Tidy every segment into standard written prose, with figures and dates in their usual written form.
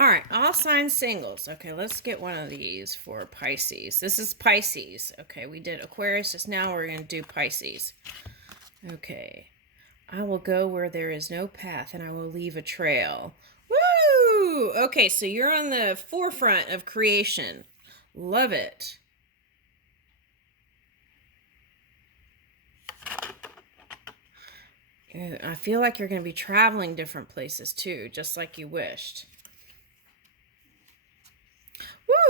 All right, all sign singles. Okay, let's get one of these for Pisces. This is Pisces. Okay, we did Aquarius just now. We're going to do Pisces. Okay. I will go where there is no path and I will leave a trail. Woo! Okay, so you're on the forefront of creation. Love it. I feel like you're going to be traveling different places too, just like you wished.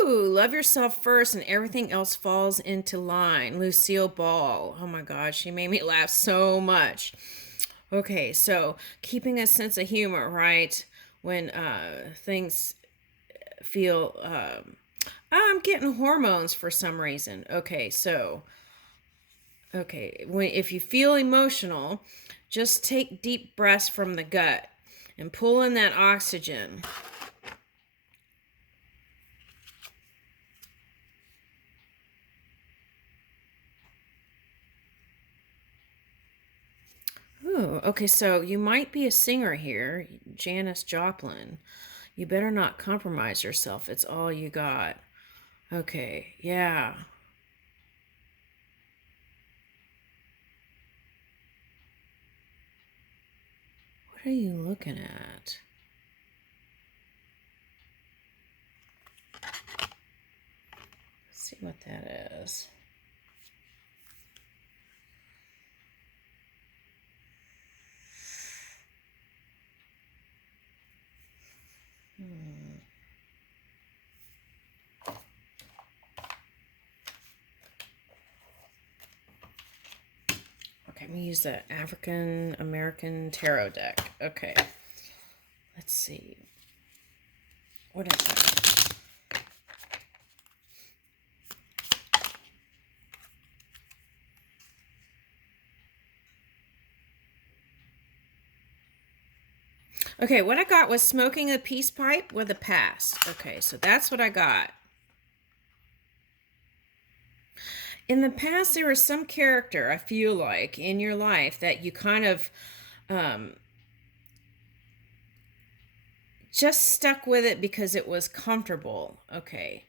Woo! Love yourself first and everything else falls into line. Lucille Ball. Oh my God, she made me laugh so much. Okay, so keeping a sense of humor, right? When things feel, I'm getting hormones for some reason. Okay, if you feel emotional, just take deep breaths from the gut and pull in that oxygen. Ooh, okay, so you might be a singer here, Janis Joplin. You better not compromise yourself. It's all you got. Okay, yeah. What are you looking at? Let's see what that is. Okay, I'm gonna use the African American Tarot deck. Okay, let's see. What is that? Okay, what I got was smoking a peace pipe with a past. Okay, so that's what I got. In the past, there was some character, I feel like, in your life that you kind of um, just stuck with it because it was comfortable. Okay.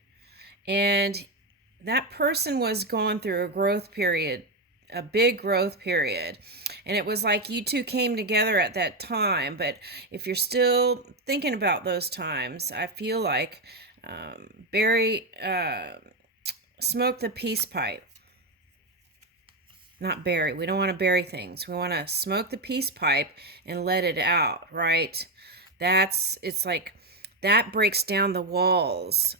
And that person was going through a growth period, a big growth period. And it was like you two came together at that time. But if you're still thinking about those times, I feel like smoke the peace pipe. Not bury. We don't want to bury things. We want to smoke the peace pipe and let it out, right? It's like that breaks down the walls.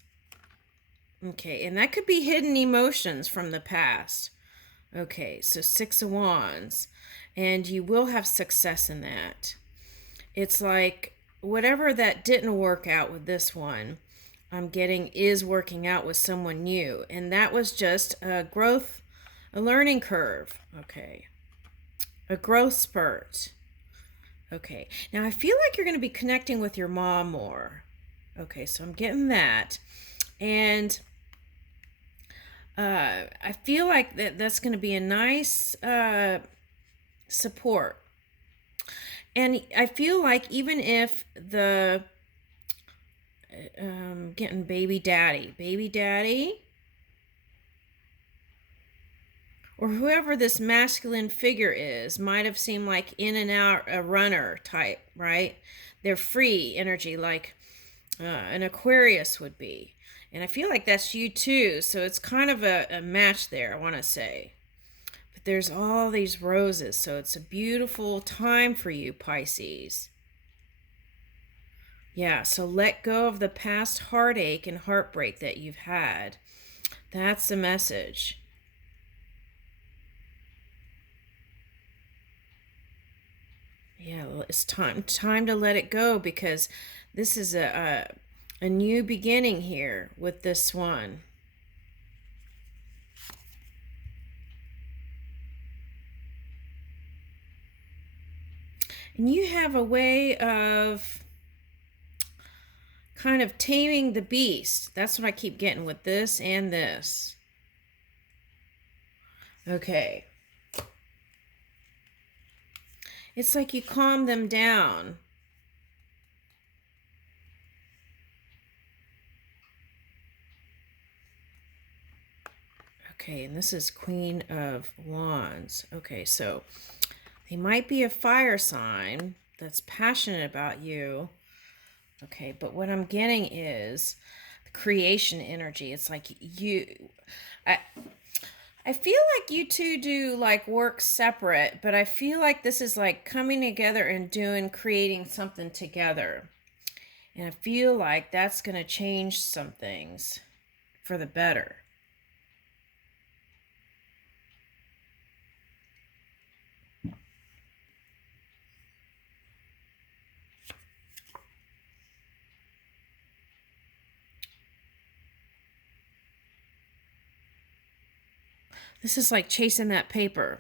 Okay, and that could be hidden emotions from the past. Okay, so Six of Wands, and you will have success in that. It's like whatever that didn't work out with this one, I'm getting is working out with someone new, and that was just a learning curve. Okay, a growth spurt. Okay, now I feel like you're going to be connecting with your mom more. Okay, so I'm getting that, and I feel like that's going to be a nice support. And I feel like even if the getting baby daddy, or whoever this masculine figure is, might have seemed like in and out a runner type, right? They're free energy, like an Aquarius would be. And I feel like that's you too. So it's kind of a match there, I want to say. But there's all these roses. So it's a beautiful time for you, Pisces. Yeah, so let go of the past heartache and heartbreak that you've had. That's the message. Yeah, it's time to let it go because this is a new beginning here with this one. And you have a way of kind of taming the beast. That's what I keep getting with this and this. Okay. It's like you calm them down. Okay, and this is Queen of Wands. Okay, so he might be a fire sign that's passionate about you. Okay, but what I'm getting is creation energy. It's like I I feel like you two do like work separate, but I feel like this is like coming together and creating something together. And I feel like that's going to change some things for the better. This is like chasing that paper.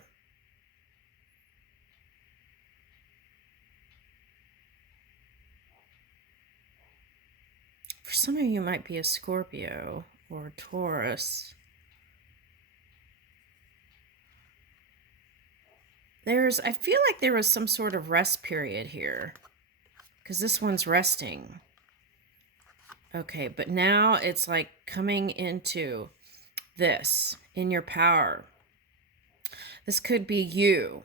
For some of you, it might be a Scorpio or a Taurus. I feel like there was some sort of rest period here because this one's resting. Okay, but now it's like coming into this in your power. This could be you,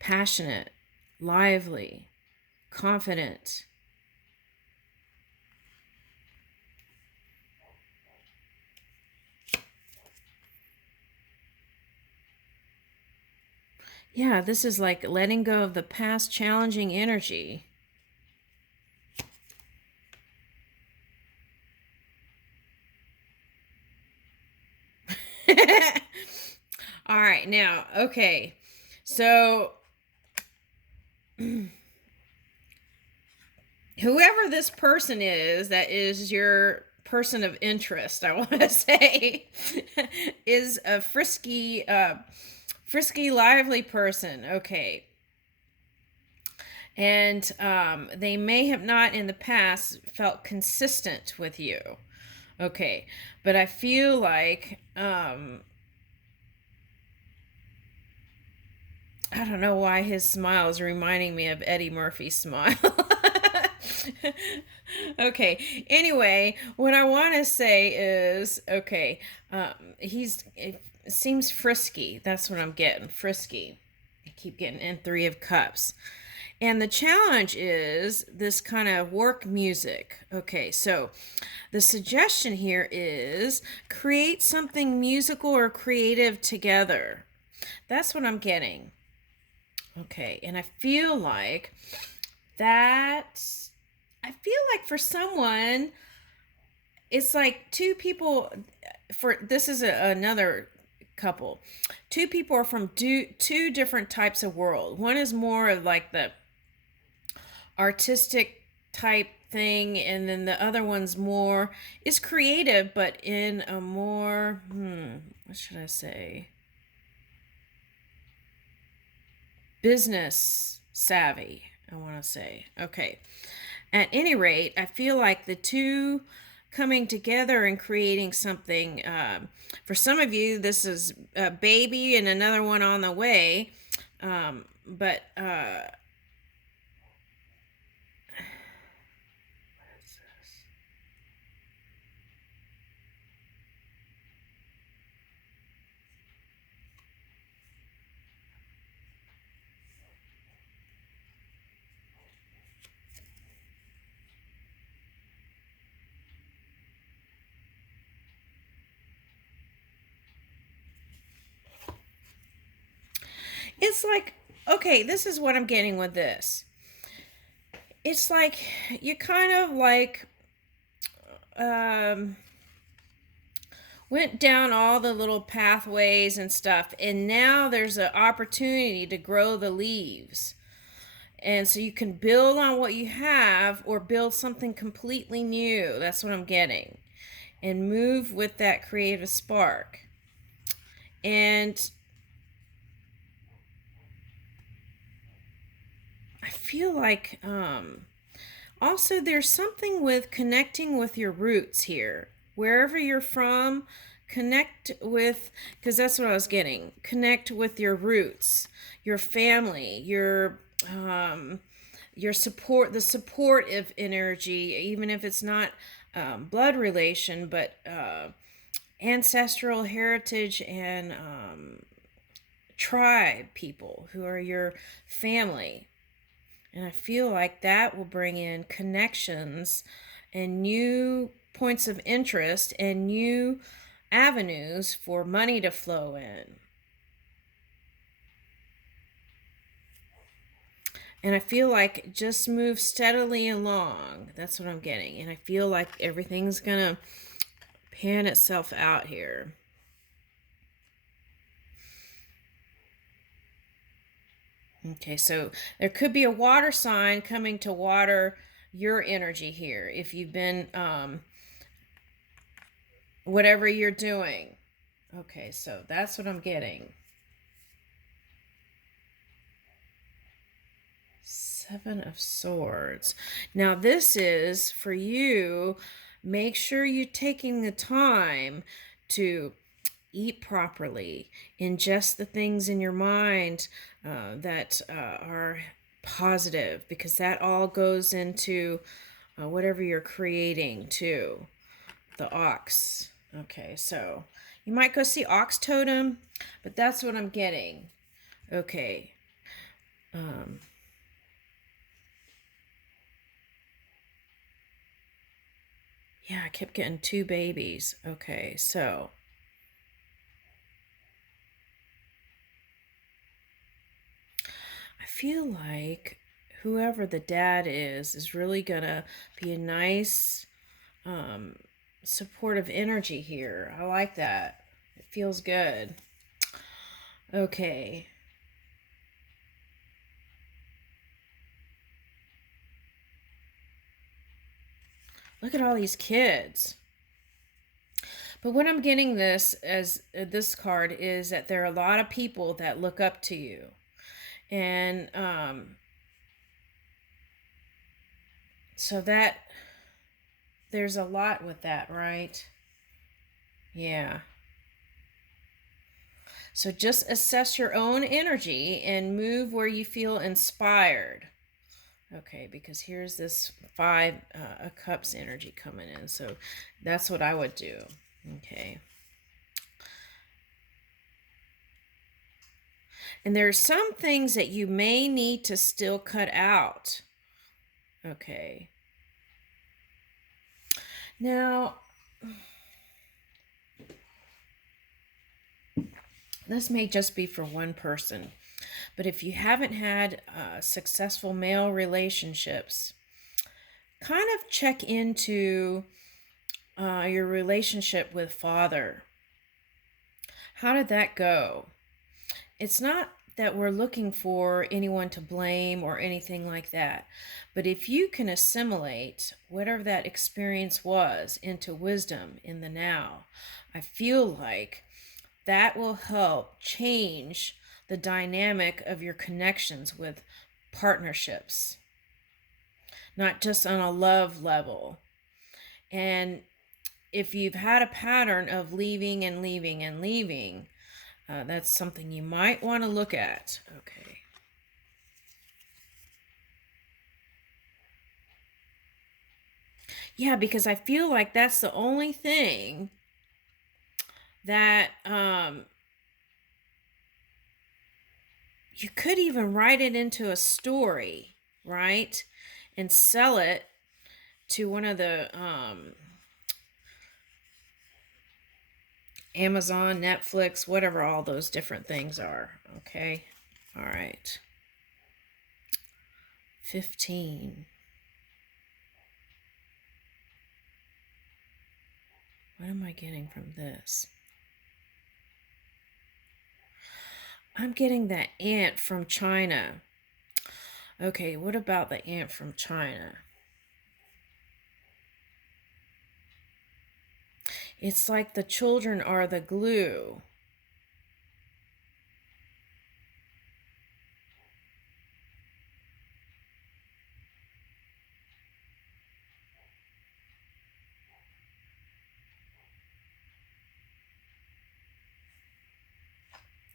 passionate, lively, confident. Yeah, this is like letting go of the past challenging energy. All right, now, okay. So, whoever this person is, that is your person of interest, I want to say, is a frisky, lively person. Okay. And they may have not in the past felt consistent with you. Okay. But I feel like, I don't know why his smile is reminding me of Eddie Murphy's smile. Okay. Anyway, what I want to say is, okay, it seems frisky. That's what I'm getting. Frisky. I keep getting in Three of Cups. And the challenge is this kind of work music. Okay, so the suggestion here is create something musical or creative together. That's what I'm getting. Okay, and I feel like for someone, it's like two people, this is another couple. Two people are from two different types of world. One is more of like the artistic type thing, and then the other one's more is creative, but in a more what should I say, business savvy, I want to say. Okay, at any rate, I feel like the two coming together and creating something, for some of you this is a baby and another one on the way, but it's like, okay, this is what I'm getting with this. It's like you kind of like went down all the little pathways and stuff, and now there's an opportunity to grow the leaves. And so you can build on what you have or build something completely new. That's what I'm getting. And move with that creative spark. And I feel like also there's something with connecting with your roots here. Wherever you're from, connect with, because that's what I was getting. Connect with your roots, your family, your support, the supportive energy, even if it's not blood relation, but ancestral heritage and tribe people who are your family. And I feel like that will bring in connections and new points of interest and new avenues for money to flow in. And I feel like just move steadily along. That's what I'm getting. And I feel like everything's going to pan itself out here. Okay, so there could be a water sign coming to water your energy here if you've been, whatever you're doing. Okay, so that's what I'm getting. Seven of Swords. Now, this is for you. Make sure you're taking the time to eat properly, ingest the things in your mind that are positive, because that all goes into whatever you're creating too. The ox. Okay, so you might go see Ox Totem, but that's what I'm getting. Okay. Yeah, I kept getting two babies. Okay, so I feel like whoever the dad is really gonna be a nice, supportive energy here. I like that. It feels good. Okay. Look at all these kids. But what I'm getting this as this card is that there are a lot of people that look up to you. And so that there's a lot with that, right? Yeah. So just assess your own energy and move where you feel inspired. Okay, because here's this Five of Cups energy coming in. So that's what I would do. Okay. And there's some things that you may need to still cut out. Okay. Now, this may just be for one person, but if you haven't had successful male relationships, kind of check into your relationship with father. How did that go? It's not that we're looking for anyone to blame or anything like that, but if you can assimilate whatever that experience was into wisdom in the now, I feel like that will help change the dynamic of your connections with partnerships, not just on a love level. And if you've had a pattern of leaving and leaving and leaving, that's something you might want to look at. Okay. Yeah, because I feel like that's the only thing that you could even write it into a story, right? And sell it to one of the Amazon, Netflix, whatever all those different things are. Okay. All right. 15. What am I getting from this? I'm getting that ant from China. Okay, what about the ant from China? It's like the children are the glue.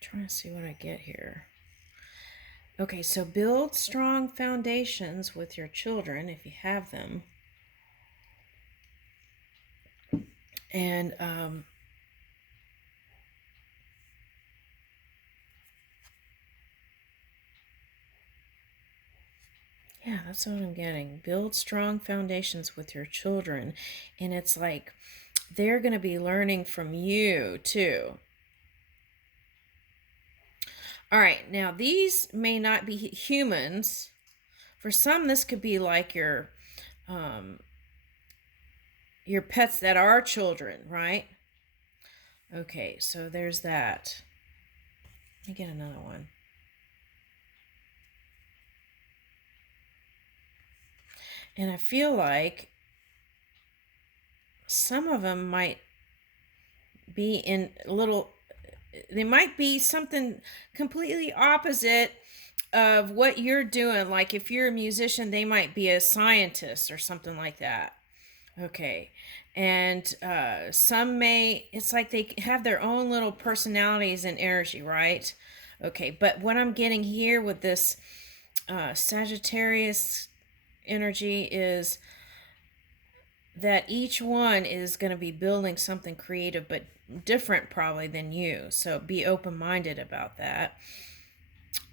Trying to see what I get here. Okay, so build strong foundations with your children if you have them. And Yeah, that's what I'm getting. Build strong foundations with your children. And it's like they're going to be learning from you too. All right, now these may not be humans. For some, this could be like um, your pets that are children, right? Okay, so there's that. Let me get another one. And I feel like some of them might be in little, they might be something completely opposite of what you're doing. Like if you're a musician, they might be a scientist or something like that. Okay. And some may, it's like they have their own little personalities and energy, right? Okay. But what I'm getting here with this Sagittarius energy is that each one is going to be building something creative but different probably than you. So be open-minded about that.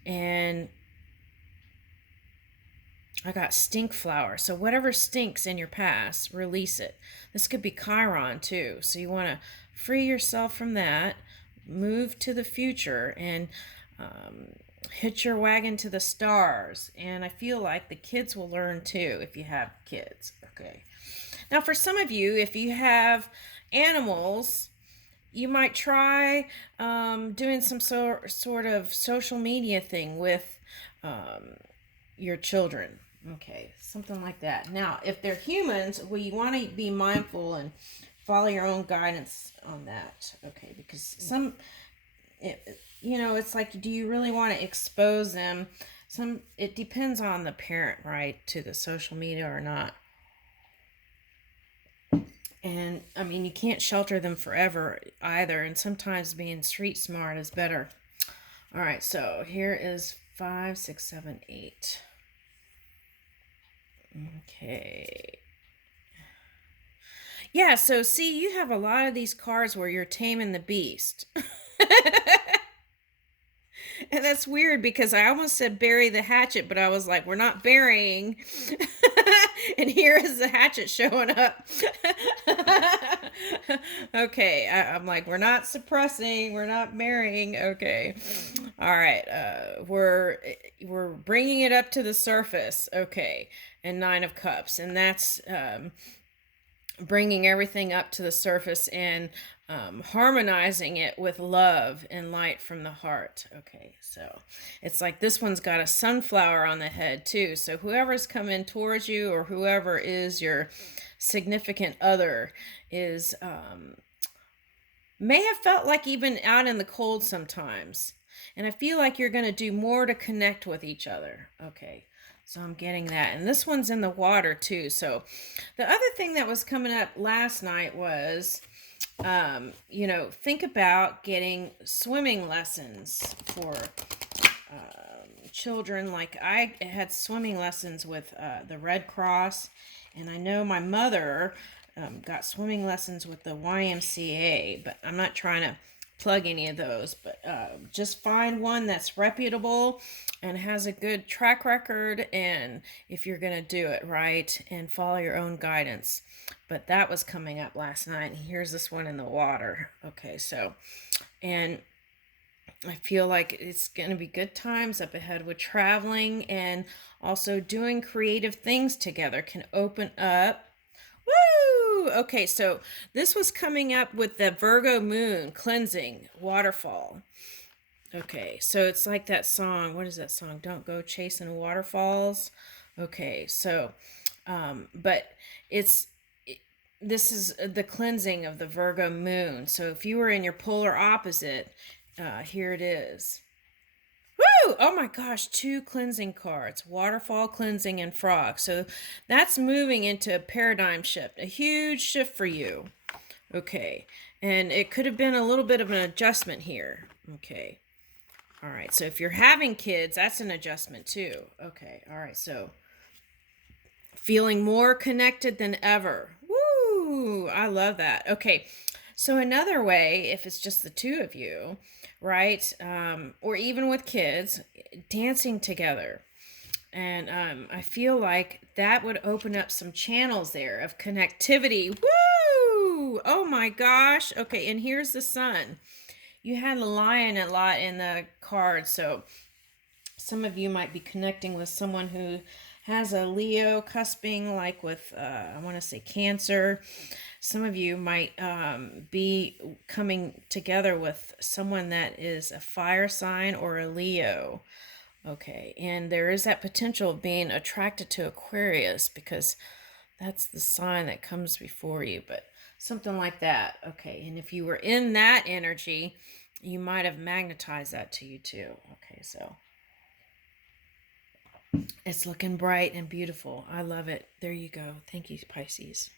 And I got stink flower. So whatever stinks in your past, release it. This could be Chiron too. So you want to free yourself from that, move to the future, and hitch your wagon to the stars. And I feel like the kids will learn too if you have kids. Okay. Now, for some of you, if you have animals, you might try doing some sort of social media thing with your children. Okay, something like that. Now, if they're humans, well, you want to be mindful and follow your own guidance on that. Okay, because it's like, do you really want to expose them? It depends on the parent, right, to the social media or not. And I mean, you can't shelter them forever either. And sometimes being street smart is better. All right, so here is 5, 6, 7, 8. Okay. Yeah, so see, you have a lot of these cards where you're taming the beast. And that's weird because I almost said bury the hatchet, but I was like, we're not burying. And here is the hatchet showing up. Okay, I'm like, we're not suppressing, we're not burying. Okay, all right, we're bringing it up to the surface. Okay, and 9 of Cups, and that's bringing everything up to the surface and harmonizing it with love and light from the heart. Okay, so it's like this one's got a sunflower on the head too. So whoever's coming towards you or whoever is your significant other is may have felt like even out in the cold sometimes. And I feel like you're going to do more to connect with each other. Okay. So I'm getting that. And this one's in the water too. So the other thing that was coming up last night was, think about getting swimming lessons for children. Like I had swimming lessons with the Red Cross. And I know my mother got swimming lessons with the YMCA, but I'm not trying to plug any of those, but just find one that's reputable and has a good track record, and if you're going to do it right, and follow your own guidance. But that was coming up last night, and here's this one in the water. Okay, so, and I feel like it's going to be good times up ahead with traveling, and also doing creative things together can open up. Woo! Okay, so this was coming up with the Virgo moon cleansing waterfall. Okay, so it's like that song. What is that song? Don't go chasing waterfalls. Okay, so, but this is the cleansing of the Virgo moon. So if you were in your polar opposite, here it is. Woo! Oh my gosh, 2 cleansing cards, waterfall, cleansing, and frog. So that's moving into a paradigm shift, a huge shift for you. Okay, and it could have been a little bit of an adjustment here. Okay, all right, so if you're having kids, that's an adjustment too. Okay, all right, so feeling more connected than ever. Woo! I love that. Okay, so another way, if it's just the two of you, right, or even with kids, dancing together. And I feel like that would open up some channels there of connectivity. Woo! Oh my gosh. Okay, and here's the sun. You had the lion a lot in the card, so some of you might be connecting with someone who has a Leo cusping, like with, I want to say Cancer. Some of you might be coming together with someone that is a fire sign or a Leo. Okay, and there is that potential of being attracted to Aquarius because that's the sign that comes before you, but something like that. Okay, and if you were in that energy, you might have magnetized that to you too. Okay, so it's looking bright and beautiful. I love it. There you go. Thank you, Pisces.